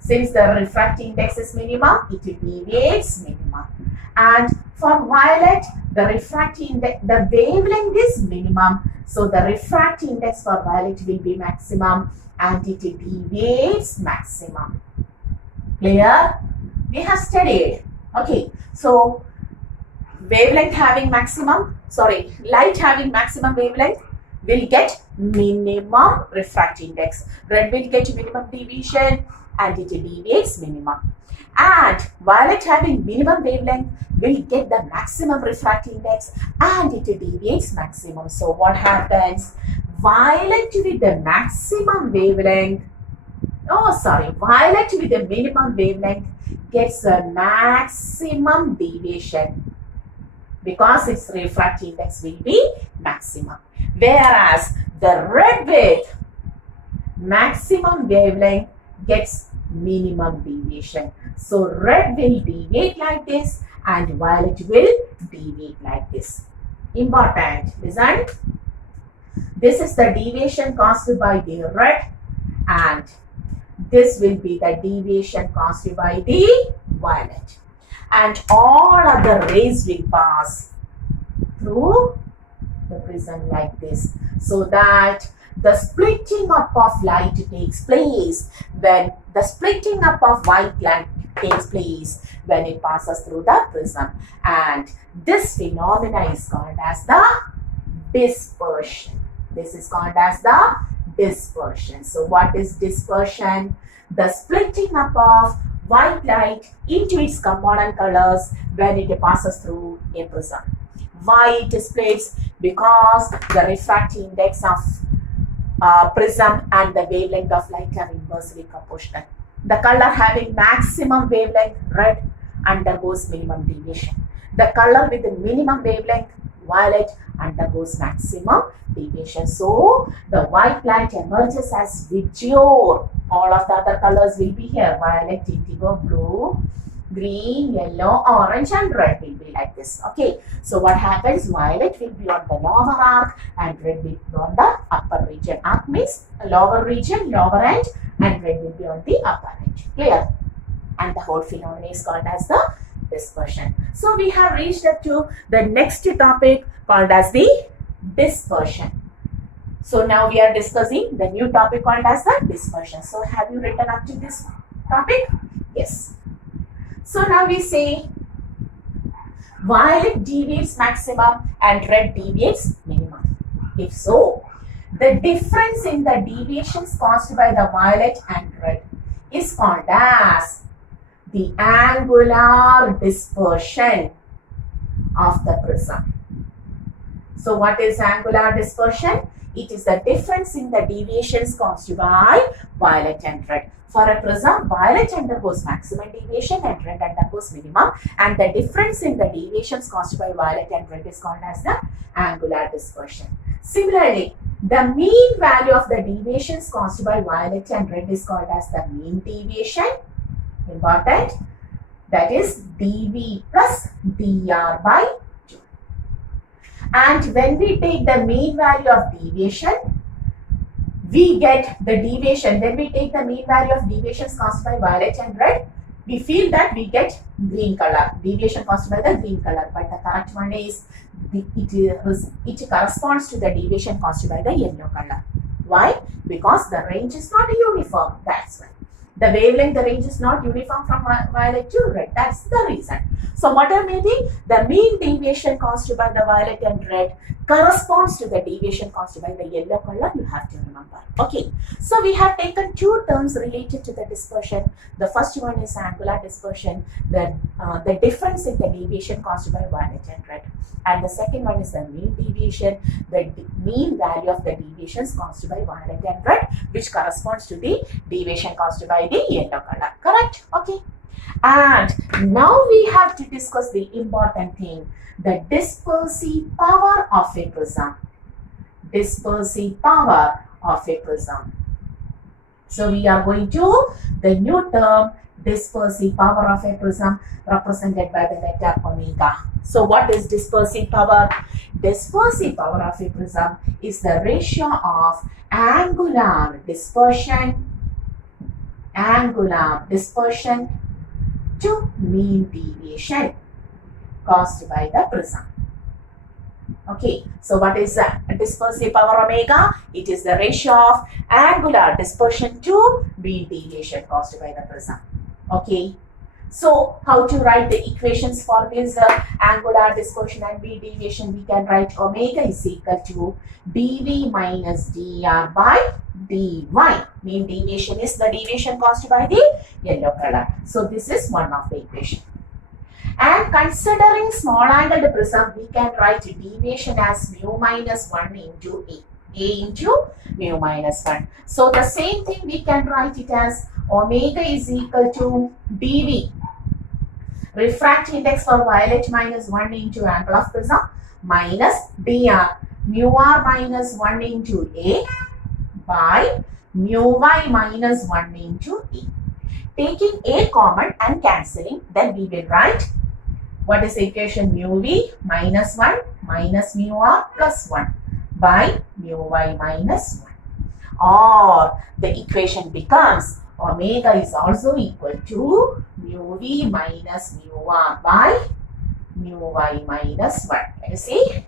Since the refractive index is minimum, it deviates minimum. And for violet, the refractive index, the wavelength is minimum, so the refractive index for violet will be maximum and it deviates maximum. Clear? We have studied. Okay, so wavelength having maximum, light having maximum wavelength will get minimum refractive index. Red will get minimum deviation and it deviates minimum. And violet having minimum wavelength will get the maximum refractive index and it deviates maximum. So what happens? Violet with the maximum wavelength, violet with the minimum wavelength gets a maximum deviation because its refractive index will be maximum. Whereas the red with maximum wavelength gets minimum deviation. So red will deviate like this and violet will deviate like this. Important. Listen. This is the deviation caused by the red and this will be the deviation caused by the violet. And all other rays will pass through the prism like this, so that the splitting up of light takes place when the splitting up of white light takes place when it passes through the prism. And this phenomena is called as the dispersion. This is called as the dispersion. So what is dispersion? The splitting up of white light into its component colors when it passes through a prism. Why it splits? Because the refractive index of prism and the wavelength of light are inversely proportional. The color having maximum wavelength, red, undergoes minimum deviation. The color with the minimum wavelength, violet, undergoes maximum deviation. So the white light emerges as visual. All of the other colors will be here: violet, indigo, blue, green, yellow, orange, and red will be like this. Okay, so what happens? Violet will be on the lower arc and red will be on the upper region. Arc means lower region, lower end, and red will be on the upper end. Clear? And the whole phenomenon is called as the dispersion. So we have reached up to the next topic called as the dispersion. So now we are discussing the new topic called as the dispersion. So have you written up to this topic? Yes. So now we say violet deviates maximum and red deviates minimum. If so, the difference in the deviations caused by the violet and red is called as the angular dispersion of the prism. So what is angular dispersion? It is the difference in the deviations caused by violet and red. For a prism, violet undergoes maximum deviation and red undergoes minimum, and the difference in the deviations caused by violet and red is called as the angular dispersion. Similarly, the mean value of the deviations caused by violet and red is called as the mean deviation. Important. That is dV plus dr by 2. And when we take the mean value of deviation, we get the deviation. When we take the mean value of deviations caused by violet and red, we feel that we get green color. Deviation caused by the green color. But the correct one is, it corresponds to the deviation caused by the yellow color. Why? Because the range is not uniform. That's why. The wavelength, the range is not uniform from violet to red. That's the reason. So whatever may be, the mean deviation caused by the violet and red corresponds to the deviation caused by the yellow color. You have to remember. Okay. So we have taken two terms related to the dispersion. The first one is angular dispersion, the difference in the deviation caused by violet and red. And the second one is the mean deviation, the mean value of the deviations caused by violet and red, which corresponds to the deviation caused by the yellow color. Correct? Okay. And now we have to discuss the important thing, the dispersive power of a prism. Dispersive power of a prism. So we are going to the new term, dispersive power of a prism, represented by the letter omega. So what is dispersive power? Dispersive power of a prism is the ratio of angular dispersion to mean deviation caused by the prism. Okay, so what is dispersive power omega? It is the ratio of angular dispersion to mean deviation caused by the prism. Okay, so how to write the equations for this angular dispersion and mean deviation? We can write omega is equal to dV minus dr by dy. Mean deviation is the deviation caused by the yellow color. So this is one of the equation. And considering small angled prism, we can write deviation as mu minus 1 into A into mu minus 1. So the same thing we can write it as omega is equal to dV. Refractive index for violet minus 1 into angle of prism minus dr. Mu r minus 1 into A by mu y minus 1 into E. Taking A common and cancelling, then we will write what is the equation? Mu v minus 1 minus mu r plus 1 by mu y minus 1. Or the equation becomes omega is also equal to mu v minus mu r by mu y minus 1. Can you see?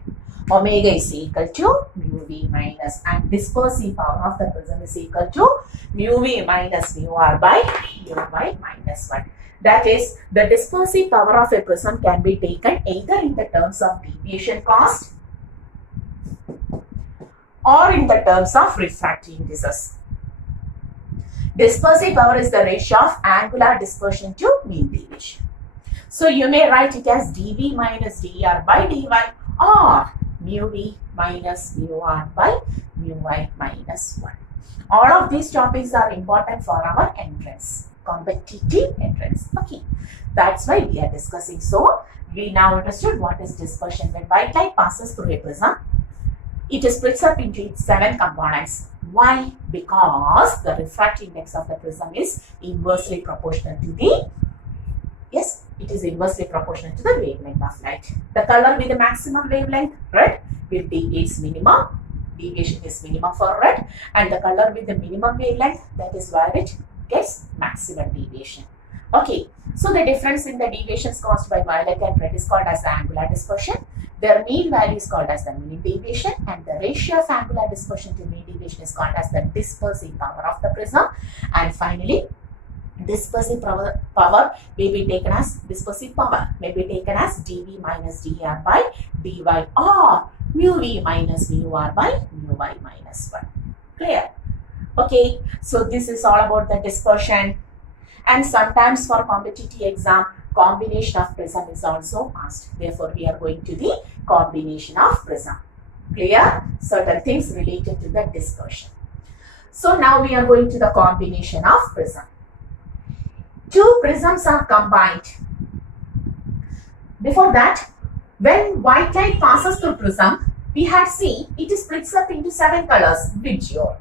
Omega is equal to mu v minus, and dispersive power of the prism is equal to mu v minus mu r by mu y minus 1. That is, the dispersive power of a prism can be taken either in the terms of deviation cost or in the terms of refractive indices. Dispersive power is the ratio of angular dispersion to mean deviation. So you may write it as dV minus dr by dy or mu v minus mu r by mu y minus 1. All of these topics are important for our entrance, competitive entrance. Okay, that's why we are discussing. So we now understood what is dispersion. When white light passes through a prism, it is splits up into its 7 components. Why? Because the refractive index of the prism is inversely proportional to the, yes, it is inversely proportional to the wavelength of light. The color with the maximum wavelength, red, will take its minimum. Deviation is minimum for red, and the color with the minimum wavelength, that is violet, gets maximum deviation. Okay, so the difference in the deviations caused by violet and red is called as the angular dispersion. Their mean value is called as the mean deviation, and the ratio of angular dispersion to mean deviation is called as the dispersive power of the prism. And finally, dispersive power may be taken as dv minus dr by dy or mu v minus mu r by mu y minus 1. Clear? Okay, so this is all about the dispersion. And sometimes for competitive exam, combination of prism is also asked. Therefore, we are going to the combination of prism. Clear? Certain things related to the dispersion. So now we are going to the combination of prism. Two prisms are combined. Before that, when white light passes through prism, we had seen it splits up into 7 colors, visual.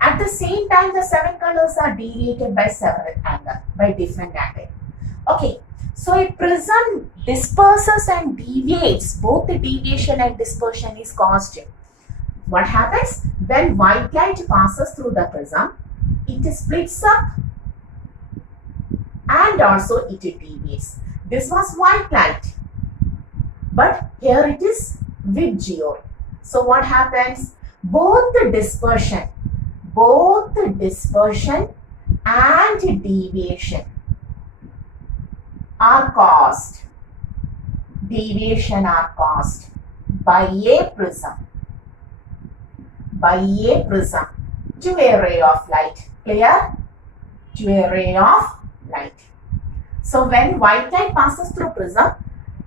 At the same time, the 7 colors are deviated by several angles, by different angles. Okay, so a prism disperses and deviates. Both the deviation and dispersion is constant. What happens? When white light passes through the prism, it splits up and also it deviates. This was white light, but here it is visual. So what happens? Both the dispersion and deviation are caused. Deviation are caused by a prism. To a ray of light. Clear? To a ray of light. So when white light passes through prism,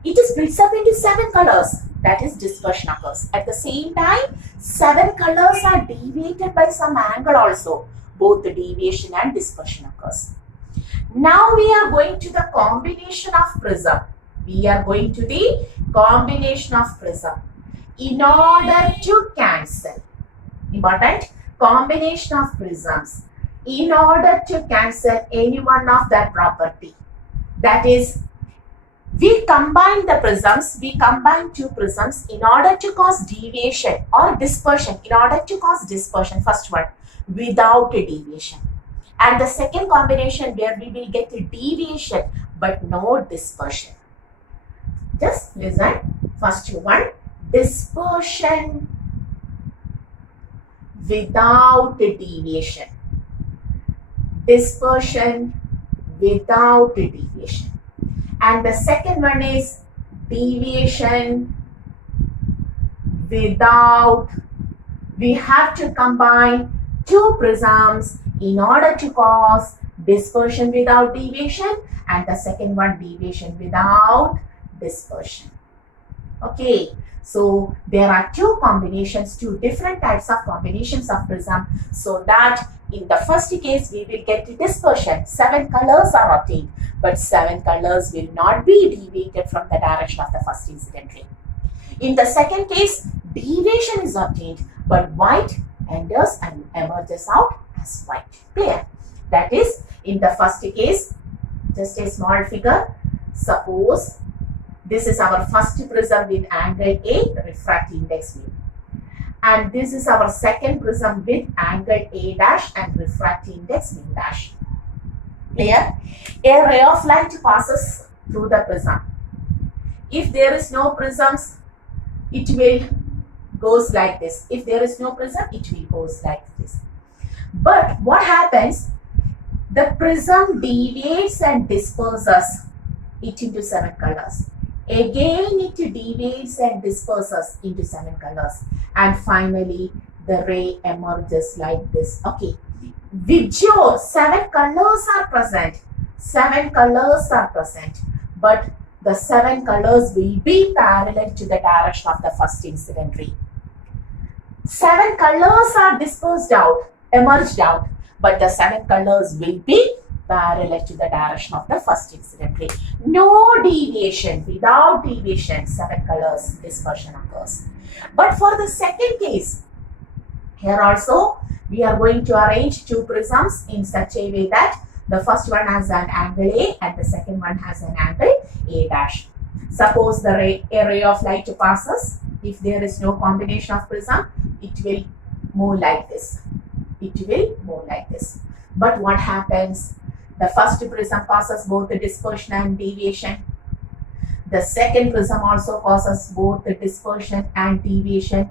it splits up into 7 colors. That is, dispersion occurs. At the same time, 7 colors are deviated by some angle also. Both the deviation and dispersion occurs. Now we are going to the combination of prism. In order to cancel. Important. Combination of prisms. In order to cancel any one of that property. That is, we combine the prisms, we combine 2 prisms in order to cause deviation or dispersion, in order to cause dispersion, first one, without a deviation. And the second combination where we will get a deviation but no dispersion. Just listen, first one, dispersion without a deviation. Dispersion without a deviation. And the second one is deviation without, we have to combine two prisms in order to cause dispersion without deviation, and the second one deviation without dispersion. Okay, so there are two combinations, two different types of combinations of prism, so that in the first case we will get dispersion. 7 colors are obtained, but 7 colors will not be deviated from the direction of the first incident ray. In the second case, deviation is obtained, but white enters and emerges out as white. Clear? That is, in the first case, just a small figure. Suppose this is our first prism with angle A, refractive index mu. And this is our second prism with angle A dash and refractive index mu dash. Clear? A ray of light passes through the prism. If there is no prisms, it will goes like this. If there is no prism, it will goes like this. But what happens? The prism deviates and disperses it into 7 colors. Again, it deviates and disperses into 7 colors. And finally, the ray emerges like this. Okay. Visual, 7 colors are present. 7 colors are present. But the 7 colors will be parallel to the direction of the first incident ray. 7 colors are dispersed out, emerged out, but the 7 colors will be parallel to the direction of the first incident ray. No deviation, without deviation, 7 colors dispersion occurs. But for the second case, here also we are going to arrange 2 prisms in such a way that the first one has an angle A and the second one has an angle A dash. Suppose a ray of light passes. If there is no combination of prism, it will move like this. It will move like this. But what happens? The first prism causes both the dispersion and deviation. The second prism also causes both the dispersion and deviation.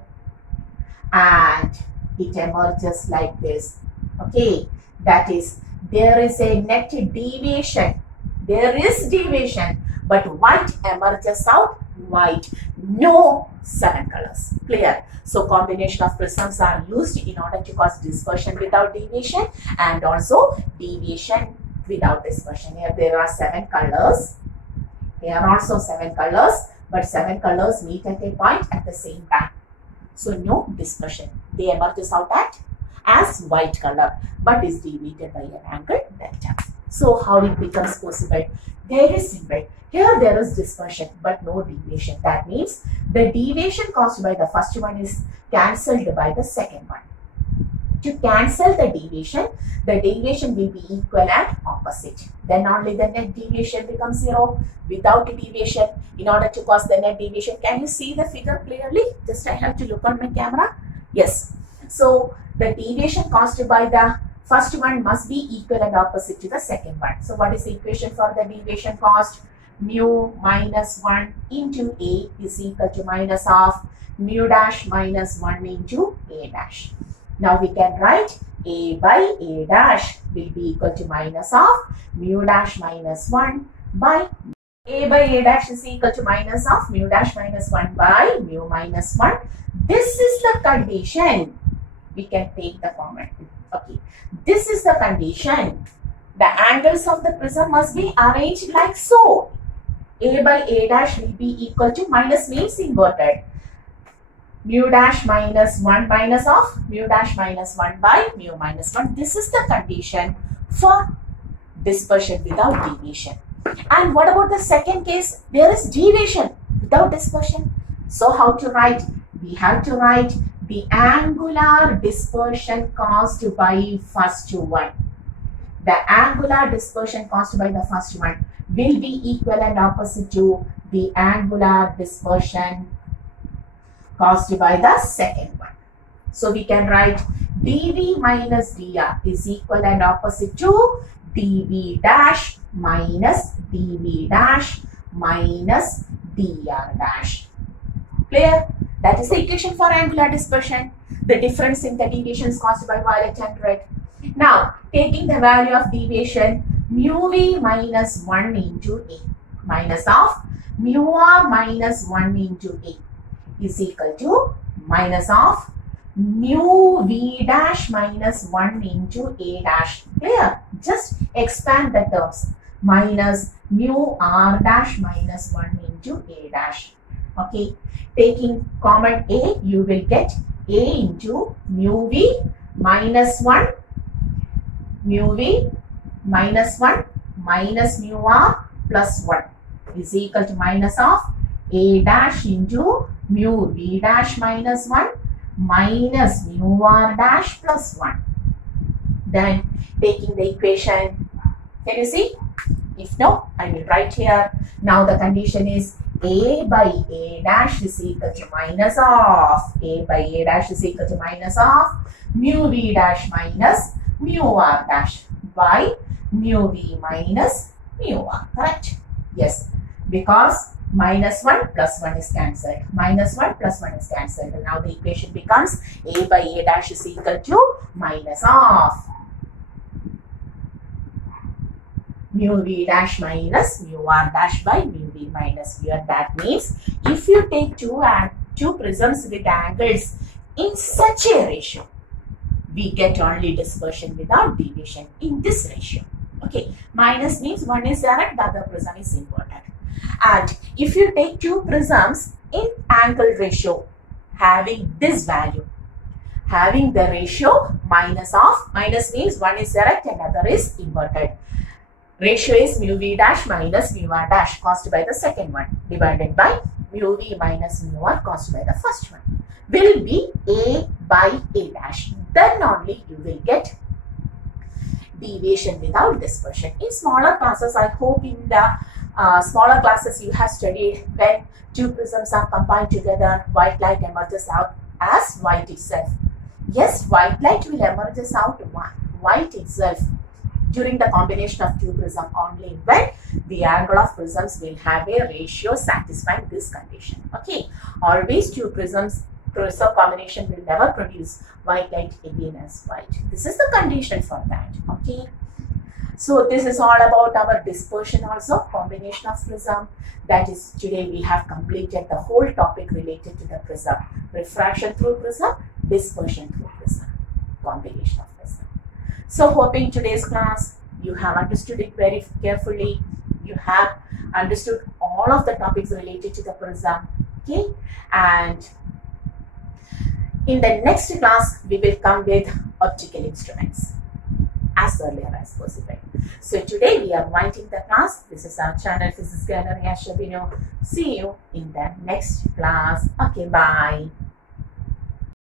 And it emerges like this. Okay, that is, there is a net deviation. There is deviation, but white emerges out white. No 7 colors. Clear? So combination of prisms are used in order to cause dispersion without deviation and also deviation without dispersion. Here there are 7 colors. Here are also 7 colors, but 7 colors meet at a point at the same time. So no dispersion. They emerges out as white color, but is deviated by an angle delta. So how it becomes possible? Very simple. Here there is dispersion, but no deviation. That means the deviation caused by the first one is cancelled by the second one. To cancel the deviation will be equal and opposite. Then only the net deviation becomes 0. Without deviation, in order to cause the net deviation, can you see the figure clearly? Just I have to look on my camera. Yes. So the deviation caused by the first one must be equal and opposite to the second one. So what is the equation for the deviation caused? Mu minus 1 into A is equal to minus of mu dash minus 1 into A dash. Now we can write A by A dash will be equal to minus of mu dash minus 1 by A by A dash is equal to minus of mu dash minus 1 by mu minus 1. This is the condition. We can take the comment. Okay. This is the condition. The angles of the prism must be arranged like so. A by A dash will be equal to, minus means inverted, mu dash minus 1 minus of mu dash minus 1 by mu minus 1. This is the condition for dispersion without deviation. And what about the second case? There is deviation without dispersion. So how to write? We have to write the angular dispersion caused by first one. The angular dispersion caused by the first one will be equal and opposite to the angular dispersion caused by the second one. So we can write dV minus dr is equal and opposite to dV dash minus dV dash minus dr dash. Clear? That is the equation for angular dispersion. The difference in the deviations caused by violet and red. Now, taking the value of deviation, mu v minus 1 into A minus of mu r minus 1 into A is equal to minus of mu v dash minus 1 into a dash. Clear? Just expand the terms. Minus mu r dash minus 1 into a dash. Okay. Taking common a, you will get a into mu v minus 1, mu v minus 1 minus mu r plus 1 is equal to minus of a dash into mu v dash minus 1 minus mu r dash plus 1. Then taking the equation, can you see? If no, I will write here. Now the condition is a by a dash is equal to minus of a by a dash is equal to minus of mu v dash minus mu r dash by mu v minus mu r. Correct? Yes, because minus 1 plus 1 is cancelled. Minus 1 plus 1 is cancelled. And now the equation becomes a by a dash is equal to minus of mu v dash minus mu r dash by mu v minus mu r. That means if you take two prisms with angles in such a ratio, we get only dispersion without deviation in this ratio. Okay, minus means one is direct, the other prism is inverted. And if you take two prisms in angle ratio having this value, having the ratio minus means one is direct and other is inverted. Ratio is mu v dash minus mu r dash caused by the second one divided by mu v minus mu r caused by the first one will be a by a dash. Then only you will get deviation without dispersion. In smaller classes, I hope in the smaller classes you have studied when two prisms are combined together, white light emerges out as white itself. Yes, white light will emerge out white itself during the combination of two prisms only when the angle of prisms will have a ratio satisfying this condition. Okay, always two prism combination will never produce white light again as white. This is the condition for that. Okay, so this is all about our dispersion also, combination of prism. That is, today we have completed the whole topic related to the prism. Refraction through prism, dispersion through prism, combination of prism. So hoping today's class you have understood it very carefully. You have understood all of the topics related to the prism. Okay, and in the next class we will come with optical instruments as earlier as possible. So today we are winding the class. This is our channel Physics Gallery. See you in the next class. Okay, bye.